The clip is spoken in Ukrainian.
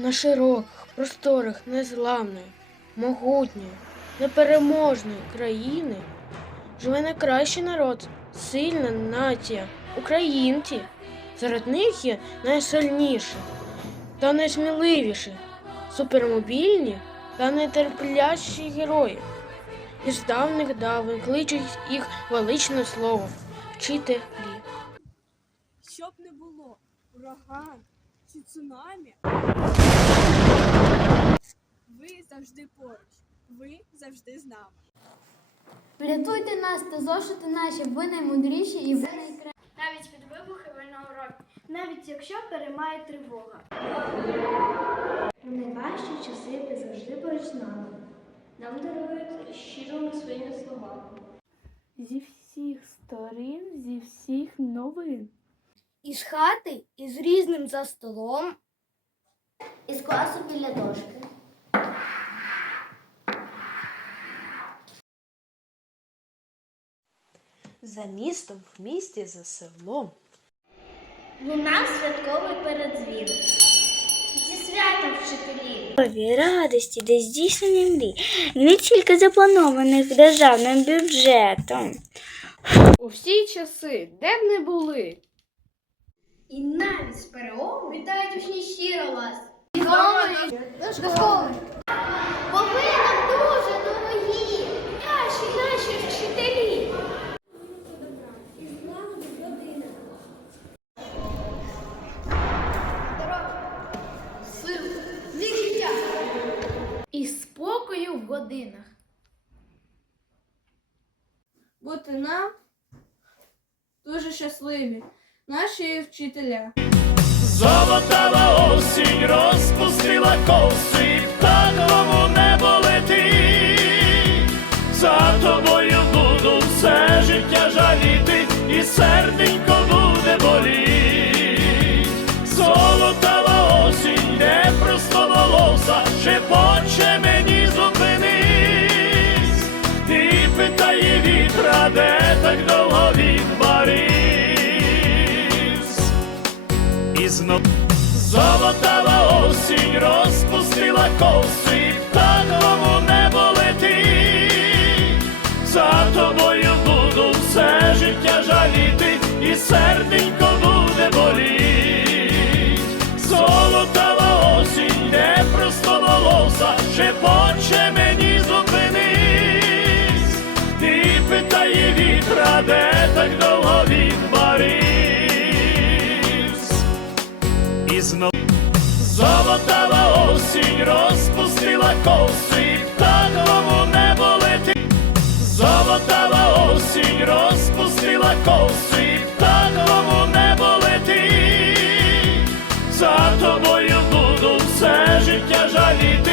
На широких просторах незламної, могутньої, непереможної країни живе найкращий народ, сильна нація, українці. Серед них є найсильніші та найсміливіші, супермобільні та найтерплячі герої. Із давних давен кличуть їх величне слово вчителі. Щоб не було ураган чи цунамі. Ви завжди поруч. Ви завжди з нами. Врятуйте нас та зошити наші, ви наймудріші і ви найкращі. Навіть від вибуху вольного року, навіть якщо переймає тривога. У найважчі часи ви завжди поруч з нами. Нам дарують щирими своїми словами. Зі всіх сторін, зі всіх новин. Із хати, із різним за столом. Із класу біля дошки. За містом, в місті, за селом. Лунав святковий передзвін. Зі святом вчителів. Нові радості до здійснення мрій, не тільки запланованих державним бюджетом. У всі часи, де б не були, І навіть з ПРО вітають учні щиро вас. До школи! Годинах. Бути нам дуже щасливі. Наші вчителя. Золотава осінь розпустила коси, вітра, де так довго він парить. І знов золотава осінь розпустила коси, птахом у небо летить. За тобою буду все життя жаліти, і серденько буде боліть. Золотава осінь, не просто волоса, шепоче мені золотава осінь розпустила коси, птахом у небо летить. Золотава осінь розпустила коси, птахом у небо летить. За тобою буду все життя жаліти,